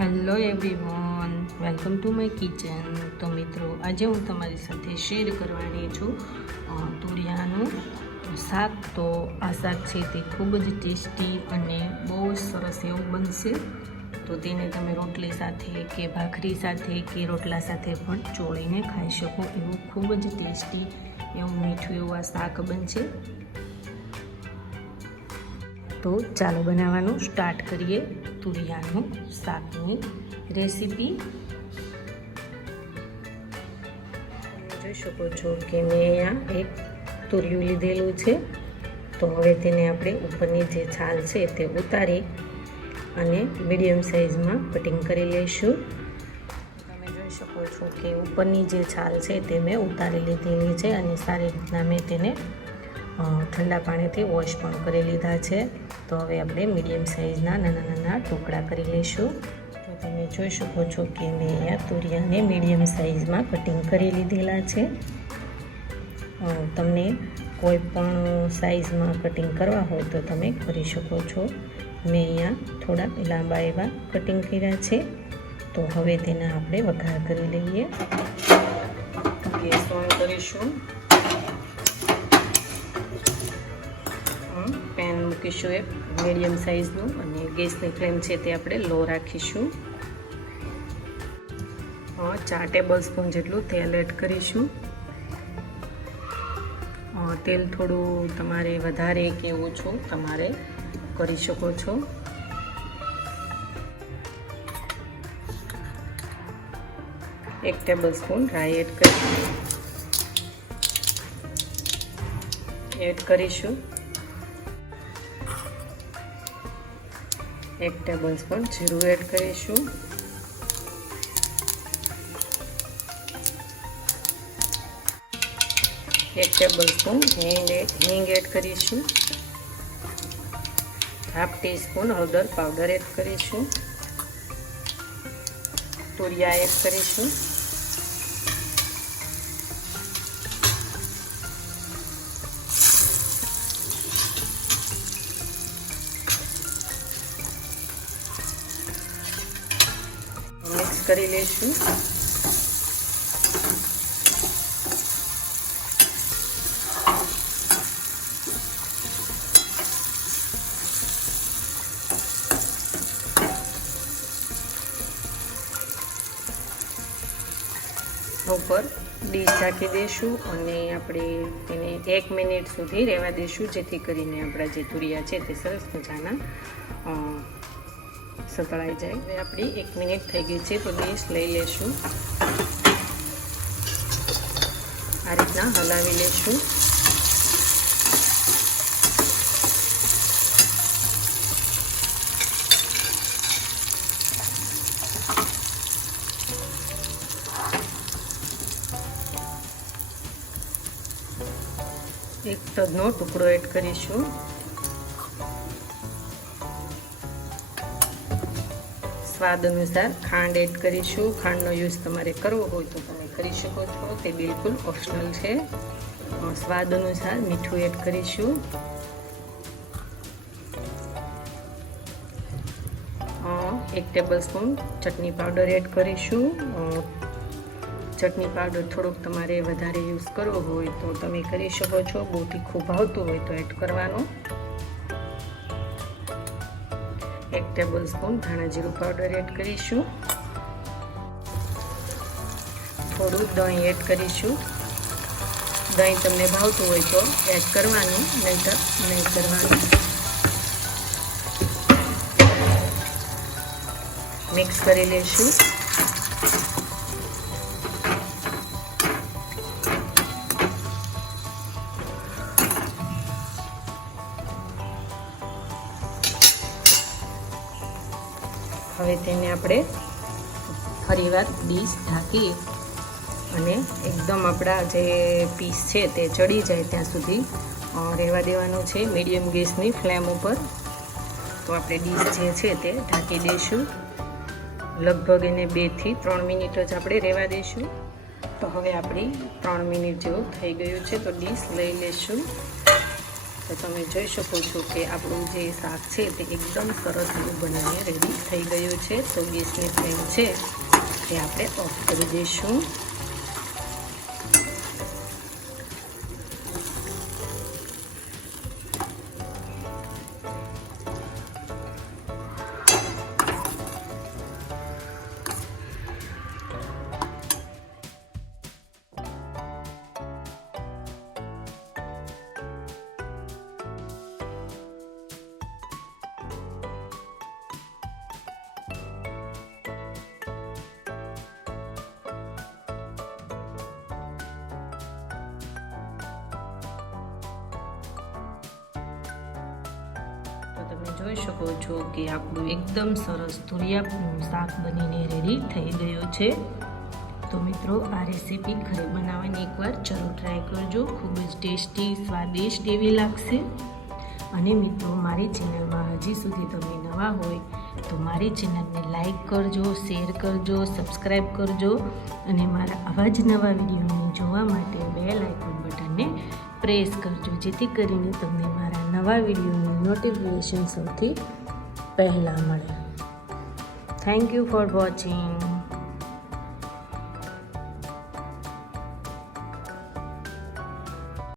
Hello everyone welcome to my kitchen તો મિત્રો, આજે હું તમારી સાથે શેર કરવાની છું તુરિયાનું શાક. તો આ શાક છે તે ખૂબ જ ટેસ્ટી અને બહુ સરસ એવું બનશે. તો તેને તમે રોટલી સાથે કે ભાખરી સાથે કે રોટલા સાથે પણ ચોળીને ખાઈ શકો એવું ખૂબ જ ટેસ્ટી એવું મીઠું એવું આ શાક બનશે. તો ચાલો બનાવવાનું સ્ટાર્ટ કરીએ. તુરિયાનું શાકની રેસીપી. જોઈ શકો છો કે મેં અહીંયા એક તુરિયું લીધેલું છે. તો હવે તેને આપણે ઉપરની જે છાલ છે તે ઉતારી અને મીડિયમ સાઇઝમાં કટિંગ કરી લઈશું. તમે જોઈ શકો છો કે ઉપરની જે છાલ છે તે મેં ઉતારી લીધેલી છે અને સારી રીતના મેં તેને ઠંડા પાણીથી વોશ પણ કરી લીધા છે. તો હવે આપણે મીડિયમ સાઇઝના નાના નાના ટુકડા કરી લઈશું. તો તમે જોઈ શકો છો કે મેં અહીંયા તુરિયાને મીડિયમ સાઇઝમાં કટિંગ કરી લીધેલા છે. તમને કોઈ પણ સાઇઝમાં કટિંગ કરવા હોય તો તમે કરી શકો છો. મેં અહીંયા થોડાક લાંબા એવા કટિંગ કર્યા છે. તો હવે તેને આપણે વઘાર કરી લઈએ. ગેસ ઓન કરીશું. પેન મૂકીશું એક. મીડિયમ સાઇઝનું અને ગેસની ફ્લેમ છે તે આપણે લો રાખીશું. ચાર ટેબલ સ્પૂન જેટલું તેલ એડ કરીશું. તેલ થોડું તમારે વધારે કે ઓછું તમારે કરી શકો છો. એક ટેબલ સ્પૂન રાઈ એડ કરી એડ કરીશું. એક ટેબલ સ્પૂન જીરું એડ કરીશું. એક ટેબલ સ્પૂન હિંગ હિંગ એડ કરીશું. હાફ ટીસ્પૂન હળદર પાવડર એડ કરીશું. તુરિયા એડ કરીશું. કરી લઈશું. ઉપર ડીશ ઢાંકી દઈશું અને આપણે તેને એક મિનિટ સુધી રહેવા દઈશું, જેથી કરીને આપણા જે તુરિયા છે તે સરસ મજાના સતળાઈ જાય. હવે આપણી એક મિનિટ થઈ ગઈ છે, તો ડીશ લઈ લેશું. આ રીતના હલાવી લેશું. એક તજનો ટુકડો એડ કરીશું. સ્વાદ અનુસાર ખાંડ એડ કરીશું. ખાંડનો યુઝ તમારે કરવો હોય તો તમે કરી શકો છો. તે બિલકુલ ઓપ્શનલ છે. સ્વાદ અનુસાર મીઠું એડ કરીશું. એક ટેબલ સ્પૂન ચટણી પાવડર એડ કરીશું. ચટણી પાવડર થોડોક તમારે વધારે યુઝ કરવો હોય તો તમે કરી શકો છો. બહુ તીખું ભાવતું હોય તો એડ કરવાનો. એક ટેબલ સ્પૂન ધાણા જીરું પાવડર એડ કરીશું. થોડું દહીં એડ કરીશું. દહીં તમને ભાવતું હોય તો એડ કરવાનું, નહીતર નહીં કરવાનું. મિક્સ કરી લઈશું હવે તેને આપણે ફરીવાર ડીશ ઢાંકી અને એકદમ આપણા જે પીસ છે તે ચડી જાય ત્યાં સુધી રહેવા દેવાનું છે. મીડિયમ ગેસની ફ્લેમ ઉપર. તો આપણે ડીશ જે છે તે ઢાંકી દઈશું. લગભગ એને બેથી ત્રણ મિનિટ જ આપણે રહેવા દઈશું. તો હવે આપણી ત્રણ મિનિટ જેવું થઈ ગયું છે. તો ડીશ લઈ લેશું. તો તમે જોઈ શકો છો કે આપણું જે શાક છે તે એકદમ સરસ એવું બનીને રેડી થઈ ગયું છે. તો ગેસની ફ્લેમ છે તે આપણે ઓફ કરી દઈશું. તમે જોઈ શકો છો કે આપણું એકદમ સરસ તુરિયાનું શાક બનીને રેડી થઈ ગયું છે. તો મિત્રો, આ રેસીપી ઘરે બનાવવાની એકવાર જરૂર ટ્રાય કરજો. ખૂબ જ ટેસ્ટી, સ્વાદિષ્ટ એવી લાગશે. અને મિત્રો, મારી ચેનલમાં હજી સુધી તમે નવા હોય તો મારી ચેનલને લાઈક કરજો શેર કરજો સબસ્ક્રાઈબ કરજો. અને મારા આવા જ નવા વિડીયોને જોવા માટે બે લાઇકન બટનને પ્રેસ કરજો, જેથી કરીને તમને મારા નવા વિડીયોની નોટિફિકેશન સૌથી પહેલાં મળે. Thank you for watching